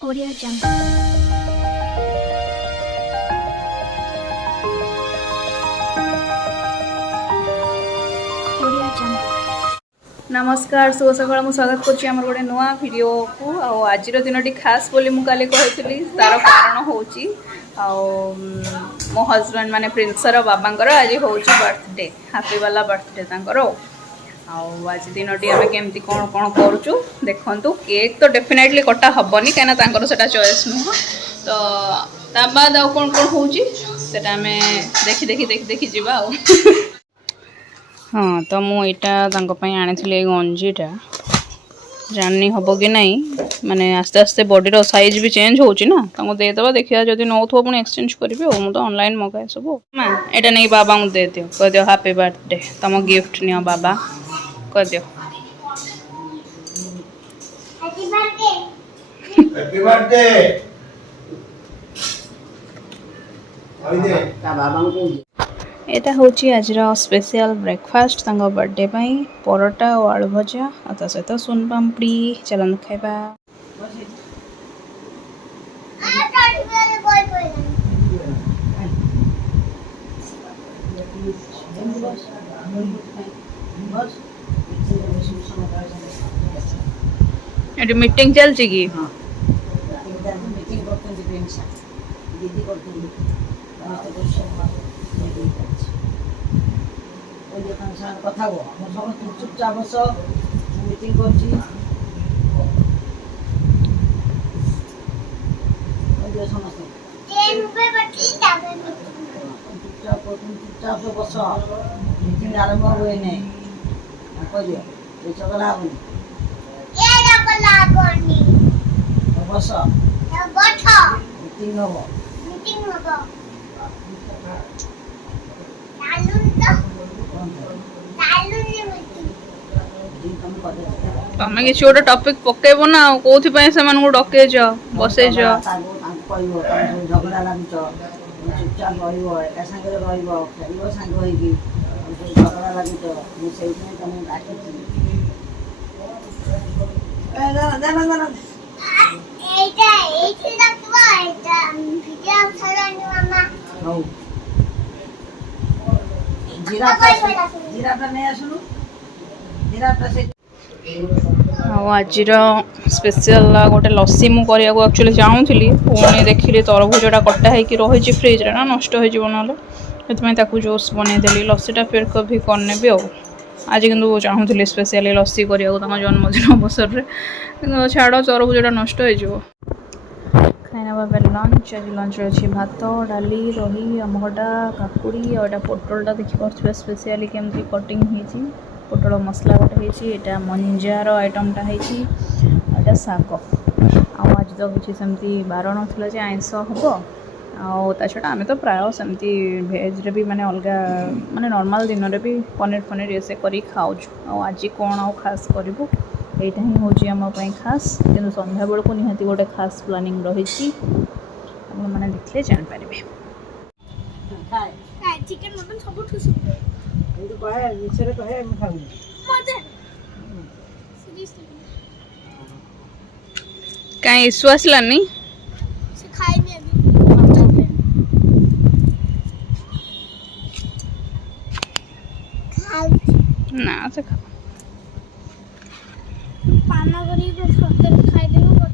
Audio Jungle. Audio Jungle. नमस्कार शुभ सकाळ मु स्वागत करछि हमर गोटे नुआ वीडियो को आज दिन खास बोली मु काले कहली तार कारण होची मो हस्बैंड माने प्रिंसर बाबांकर आज होची बर्थडे हैप्पी वाला बर्थडे तांकर आज दिन आम केमती कौन कौन करूँ देखु केक तो डेफिनेटली कटा हेनी कहीं सेटा चॉइस नुह तो ता बाद आउ कौन कौन होटा आम देखी देखी देखी देखी जीवा हाँ तो मुझे आनी गंजीटा जानी हम कि नहीं माने आस्ते आस्ते बॉडी रो साइज भी चेंज होची ना तांको देदेबा देखिया जदि नौ पुणी एक्सचेंज करी मु तो ऑनलाइन मगाए सब माँ यहाँ नहीं बाबा को दे दियो कह दियो हैप्पी बर्थडे तुम गिफ्ट नियो बाबा कह दियो हैप्पी बर्थडे एटा होची आज स्पेशल ब्रेकफास्ट तांको बर्थडे पाई परोटा और आलू भजा और सहित सोन पापड़ी चलन खाइबा एटी मीटिंग चलची की कथा चुपचाप बस मीटिंग कर चुपचाप बस मीटिंग आरंभ हुए नहीं चगला बस मीटिंग हम तमें किसी गोटे टॉपिक पकेब ना कौन से डकेज बसैच झगड़ा लगुच चुपचाप रहा सागर खेल सांग झगड़ा लगुच मुझे तुम जीराटा नहीं आसुनु जीराटा से आज स्पेशल गोटे लस्सी मुझे एक्चुअली चाहूली पुणी देखिली तरभुजटा कटा हो रही फ्रिज्रे ना नष्ट हो ना जूस बनईदेली लस्सीटा फिर भी करनेबी आज कि चाहूली स्पेशली लस्सी करने जन्मदिन अवसर में छाड़ तरभुजटा नष्ट हो खाना लंच आज लंच अच्छी भात डाली रही आमगडा काकुड़ी और पोटलटा देखिए स्पेशली केमती कटिंग होती पोटल मसला गोटे यहाँ मंजार आइटमटा होटा शाग आज तो किसी सेमती बार नाला जे आइंस हम आ छड़ा आम तो प्राय सेमती भेज्रे भी माने अलग माने नॉर्मल दिन में भी पनीर फनीर ये कर खाऊँ आज कौन आ खास करूँ यहाँ ही हूँ आम खास कि संध्या बेलू को निहाती गोटे खास प्लानिंग रही मैंने देखले जापारे चिकन मटन सब कहीं इश्यू आसलानी ना से खा पाना करी खाई देबो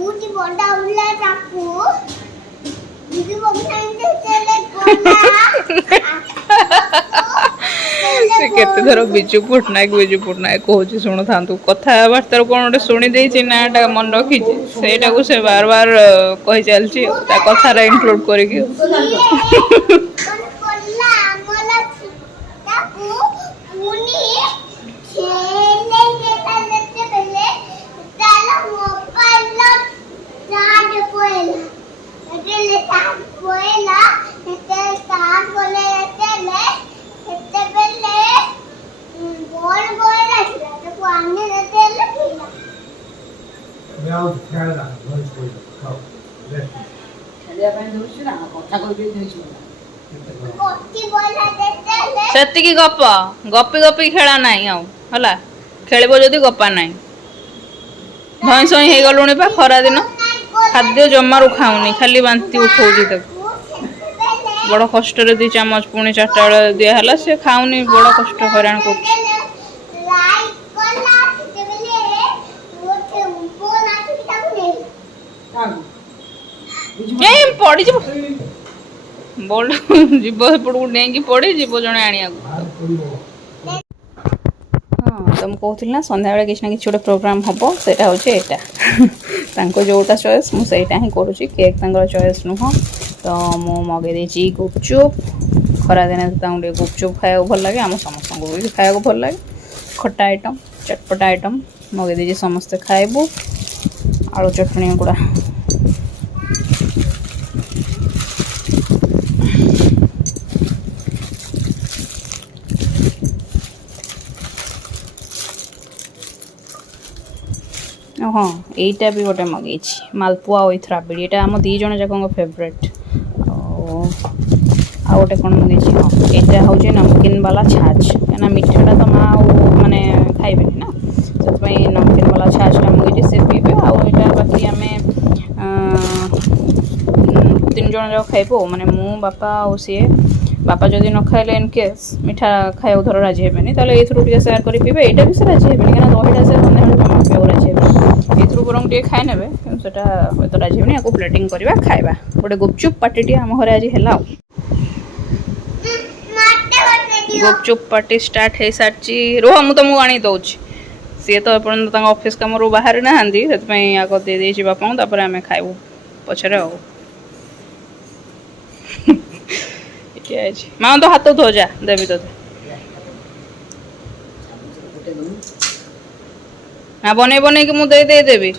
Luti bonda ulla tapu. Didi bognainte tele ସେ କେତେ ଥର ବିଜୁ ପଟ୍ଟନାୟକ କହୁଛି ଶୁଣୁଥାନ୍ତୁ କଥାବାର୍ତ୍ତାରୁ କ'ଣ ଗୋଟେ ଶୁଣି ଦେଇଛି ନାଟା ମନେ ରଖିଛି ସେଇଟାକୁ ସେ ବାର ବାର କହି ଚାଲିଛି ତା କଥାରେ ଇନକ୍ଲୁଡ୍ କରିକି kolla amala tapu uni khele lette bele tala mobile charge poela etele charge poela etele charge bole etele bele ball poela taku anne etele khela Now, Canada, let's go. Go. Let's ଖେଳିବା ପାଇଁ ଦେଉଛି ନା କଥା କହିକି ଦେଉଛି kotti bola etele ସେତିକି ଗପ ଗପି ଗପି ଖେଳ ନାହିଁ ଆଉ ହେଲା ଖେଳିବ ଯଦି ଗପା ନାହିଁ ଧଇଁ ସଇଁ ହେଇଗଲୁଣି ପା ଖରା ଦିନ ଖାଦ୍ୟ ଜମାରୁ ଖାଉନି ଖାଲି ବାନ୍ତି ଉଠଉଛି ତାକୁ ବଡ଼ କଷ୍ଟରେ 2 ଚାମଚ ପୁଣି 4ଟା ବେଳେ ଦିଆହେଲା ସେ ଖାଉନି ବଡ଼ କଷ୍ଟ ହଇରାଣ କରୁଛି କେହି ପଡ଼ିଯିବ ବଲ୍ ଯିବ ସେପଟକୁ ଡେଇଁକି ପଡ଼ିଯିବ ଜଣେ ଆଣିବାକୁ ହଁ ତ ମୁଁ କହୁଥିଲି ନା ସନ୍ଧ୍ୟାବେଳେ କିଛି ନା କିଛି ଗୋଟେ ପ୍ରୋଗ୍ରାମ୍ ହେବ ସେଇଟା ହେଉଛି ଏଇଟା ତାଙ୍କ ଯେଉଁଟା ଚଏସ୍ ମୁଁ ସେଇଟା ହିଁ କରୁଛି କେକ୍ ତାଙ୍କର ଚଏସ୍ ନୁହଁ ତ ମୁଁ ମଗାଇ ଦେଇଛି ଗୁପଚୁପ୍ ଖରାଦିନେ ତାଙ୍କୁ ଟିକେ ଗୁପଚୁପ୍ ଖାଇବାକୁ ଭଲ ଲାଗେ ଆମ ସମସ୍ତଙ୍କୁ ବି ଖାଇବାକୁ ଭଲ ଲାଗେ ଖଟା ଆଇଟମ୍ ଚଟପଟା ଆଇଟମ୍ ମଗାଇ ଦେଇଛି ସମସ୍ତେ ଖାଇବୁ ଆଳୁ ଚଟଣି ଗୁଡ଼ା ହଁ ଏଇଟା ବି ଗୋଟେ ମଗେଇଛି ମାଲପୁଆ ୱିଥ୍ ରାବିଡ଼ି ଏଇଟା ଆମ 2 ଜଣ ଯାକଙ୍କ ଫେଭରେଟ୍ ଆଉ ଗୋଟେ କ'ଣ ମଗେଇଛି ହଁ ଏଇଟା ହେଉଛି ନମକିନ୍ ବାଲା ଛାଚ୍ କାହିଁକିନା ମିଠାଟା ତ ମା ଆଉ ମାନେ ଖାଇବେନି ନା ସେଥିପାଇଁ ନମକିନ୍ ବାଲା ଛାଚ୍ଟା ମଗେଇଛି ସେ ପିଇବେ ଆଉ ଏଇଟା ବାକି ଆମେ 3 ଜଣ ଯାକ ଖାଇବୁ ମାନେ ମୁଁ ବାପା ଆଉ ସିଏ ବାପା ଯଦି ନ ଖାଇଲେ ଇନ୍ କେସ୍ ମିଠା ଖାଇବାକୁ ଧର ରାଜି ହେବେନି ତାହେଲେ ଏଇଥିରୁ ଟିକେ ସେୟାର କରି ପିଇବେ ଏଇଟା ବି ସେ ରାଜି ହେବେନି କାହିଁକିନା ଦହିଟା ସେ ସନ୍ଧ୍ୟାବେଳେ ଜମା ପିଇବାକୁ ରାଜି ହେବେନି ଏଥିରୁ ବରଂ ଟିକେ ଖାଇ ନେବେ କିନ୍ତୁ ସେଟା ହয়তো ରାଜି ହେବେନି ୟାକୁ ପ୍ଲେଟିଂ କରିବା ଖାଇବା ଗୋଟେ ଗୁପଚୁପ୍ ପାର୍ଟିଟିଏ ଆମ ଘରେ ଆଜି ହେଲା ଆଉ ଗୁପଚୁପ୍ ପାର୍ଟି ଷ୍ଟାର୍ଟ ହେଇସାରିଛି ରୁହ ମୁଁ ତମକୁ ଆଣି ଦେଉଛି ସିଏ ତ ଏପର୍ଯ୍ୟନ୍ତ ତାଙ୍କ ଅଫିସ୍ କାମରୁ ବାହାରି ନାହାନ୍ତି ସେଥିପାଇଁ ଆଗ ଦେଇଦେଇଛି ବାପାଙ୍କୁ ତାପରେ ଆମେ ଖାଇବୁ ପଛରେ ଆଉ ଠିଆ ହେଇଛି ମା ତ ହାତ ଧୋ ଯା ଦେବି ତୋତେ ନା ବନେଇକି ମୁଁ ଦେଇଦେବି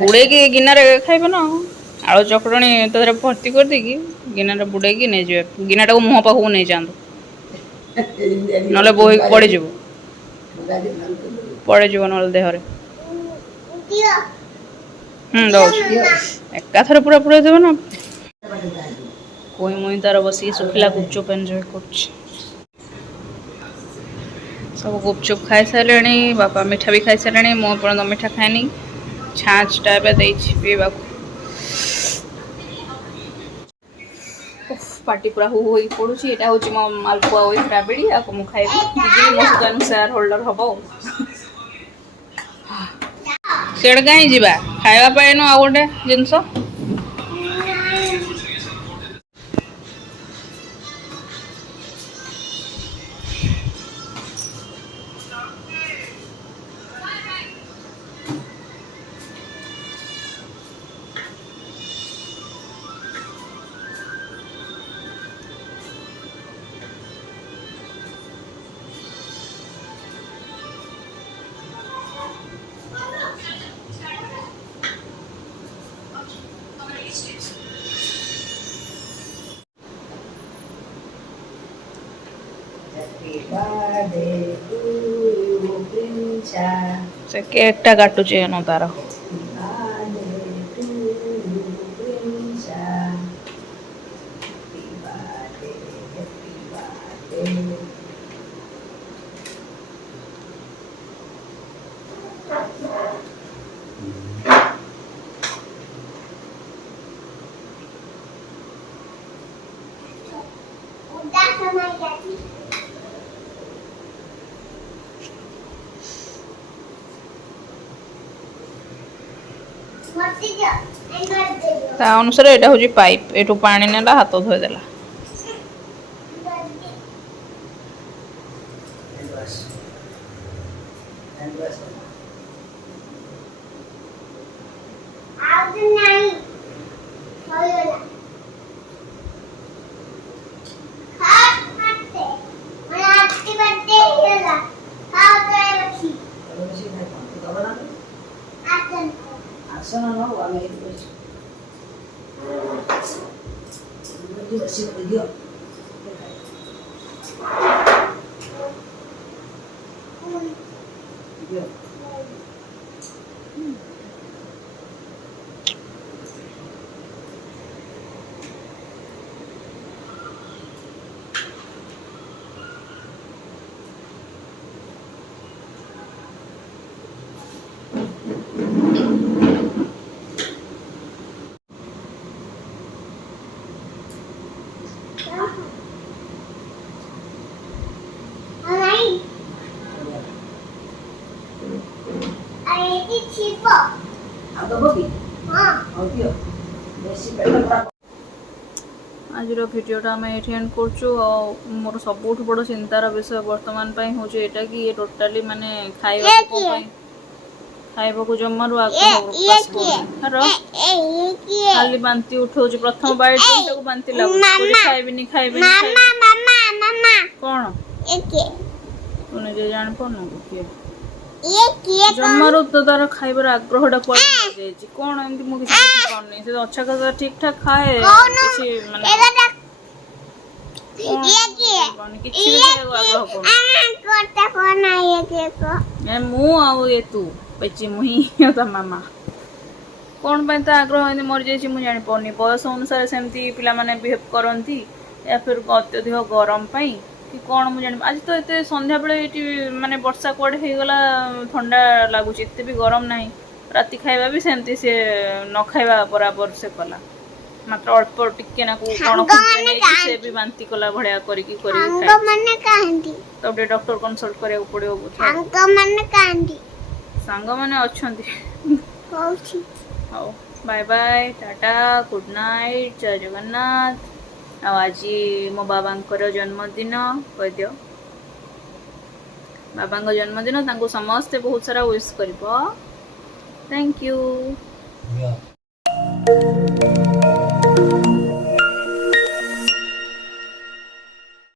ବୁଡ଼େଇକି ଗିନାରେ ଖାଇବେ ନା ଆଳୁ ଚଟଣି ତାଦେହରେ ଭର୍ତ୍ତି କରିଦେଇକି ଗିନାରେ ବୁଡ଼େଇକି ନେଇଯିବେ ଗିନାଟାକୁ ମୁହଁ ପାଖକୁ ନେଇଯାଆନ୍ତୁ ନହେଲେ ବୋହି ପଡ଼ିଯିବ ନହେଲେ ଦେହରେ ଦେଉଛି ଏକାଥରେ ପୁରା ପୁରେଇ ଦେବେ ନା ମୁଇଁ ତାର ବସିକି ଶୁଖିଲା ଗୁପଚୁପ୍ ଏନ୍ଜୟ କରୁଛି ସବୁ ଗୁପଚୁପ୍ ଖାଇସାରିଲେଣି ବାପା ମିଠା ବି ଖାଇସାରିଲେଣି ମୁଁ ଏପର୍ଯ୍ୟନ୍ତ ମିଠା ଖାଇନି ଛାଚ୍ଟା ଏବେ ଦେଇଛି ପିଇବାକୁ ପାଟି ପୁରା ହୁ ହୋଇକି ପଡ଼ୁଛି ଏଇଟା ହେଉଛି ମୋ ମାଲପୁଆ ୱିଥ୍ ରାବିଡ଼ି ଆକୁ ମୁଁ ଖାଇବି ଦିଦି ମୋ ସହିତ ସେୟାର ହୋଲ୍ଡର ହେବ ସିଆଡ଼େ କାହିଁ ଯିବା ଖାଇବା ପାଇଁ ଆଉ ଗୋଟେ ଜିନିଷ से केकटा काटुचे एनो तारो मस्ती जा एंगर दे ତା ଅନୁସାରେ ଏଇଟା ହେଉଛି ପାଇପ୍ ଏଠୁ ପାଣି ନେଲା ହାତ ଧୋଇଦେଲା आज नहीं होयला खाट खाते मैं आती बर्थडे हेला खाओ तो बची आसन ଆସନ ନଉ ଆମେ ଏଇଠି ବସିଛୁ ବସି ଦିଅ ଦିଅ नहीं अरे ये छिपो ଆଉ ଦବ କି हां ଆଉ ଦିଅ ବେଶୀ ପେଟ ପୁରା ଆଜିର ଭିଡ଼ିଓଟା ଆମେ ଏଇଠି ଏଣ୍ଡ କରୁଛୁ ଆଉ ମୋର ସବୁଠୁ ବଡ଼ ଚିନ୍ତାର ବିଷୟ ବର୍ତ୍ତମାନ ପାଇଁ ହେଉଛି ଏଇଟା କି ଏ ଟୋଟାଲି ମାନେ ଖାଇବାକୁ ପାଇଁ ଖାଇବାକୁ ଜମାରୁ ଆଗ୍ରହ ପ୍ରକାଶ କରୁନି ये किए ଖାଲି ବାନ୍ତି ଉଠଉଛି ପ୍ରଥମ ବାଇଟ୍ ତାକୁ ବାନ୍ତି ଲାଗୁଛି କହୁଛି ଖାଇବିନି ଖାଇବିନି मामा मामा मामा କ'ଣ ये किए ତୁ ନିଜେ ଜାଣିପାରୁନୁ କିଏ ये किए ଜମାରୁ ତ ତାର ଖାଇବାର ଆଗ୍ରହଟା କୁଆଡ଼େ ହେଇଯାଇଛି କ'ଣ ଏମିତି ମୁଁ କିଛି ବୁଝିପାରୁନି ସେ ଅଛା କଥା ଠିକ୍ ଠାକ୍ ଖାଏ କିଛି ମାନେ ये किए କିଛି ବି ଖାଇବାକୁ ଆଗ୍ରହ କରୁନି कोटा कौन है ये देखो ମୁଁ ଆଉ ଏ ତୁ ପେଚି ମୁହିଁ ତା ମାମା କ'ଣ ପାଇଁ ତା ଆଗ୍ରହ ଏମିତି ମରିଯାଇଛି ମୁଁ ଜାଣିପାରୁନି ବୟସ ଅନୁସାରେ ସେମିତି ପିଲାମାନେ ବିହେଭ୍ କରନ୍ତି ୟା ଫିର୍ ଅତ୍ୟଧିକ ଗରମ ପାଇଁ କି କ'ଣ ମୁଁ ଜାଣିବି ଆଜି ତ ଏତେ ସନ୍ଧ୍ୟାବେଳେ ଏଇଠି ମାନେ ବର୍ଷା କୁଆଡ଼େ ହେଇଗଲା ଥଣ୍ଡା ଲାଗୁଛି ଏତେ ବି ଗରମ ନାହିଁ ରାତି ଖାଇବା ବି ସେମିତି ସେ ନ ଖାଇବା ବରାବର ସେ କଲା ମାତ୍ର ଅଳ୍ପ ଟିକେ ନାକୁ କ'ଣ ନେଇକି ସେ ବି ବାନ୍ତି କଲା ଭଳିଆ କରିକି अंग मने कांदी ତ ଟିକେ ଡକ୍ଟର କନସଲ୍ଟ କରିବାକୁ ପଡ଼ିବ ବୋଧେ अंग मने कांदी ସାଙ୍ଗମାନେ ଅଛନ୍ତି होची ହଉ bye bye ta ta good night Jai Jagannath ଆଉ ଆଜି ମୋ ବାବାଙ୍କର ଜନ୍ମଦିନ କହିଦିଅ ବାବାଙ୍କ ଜନ୍ମଦିନ ତାଙ୍କୁ ସମସ୍ତେ ବହୁତ ସାରା ୱିଶ୍ କରିବ ଥ୍ୟାଙ୍କ ୟୁ Yeah.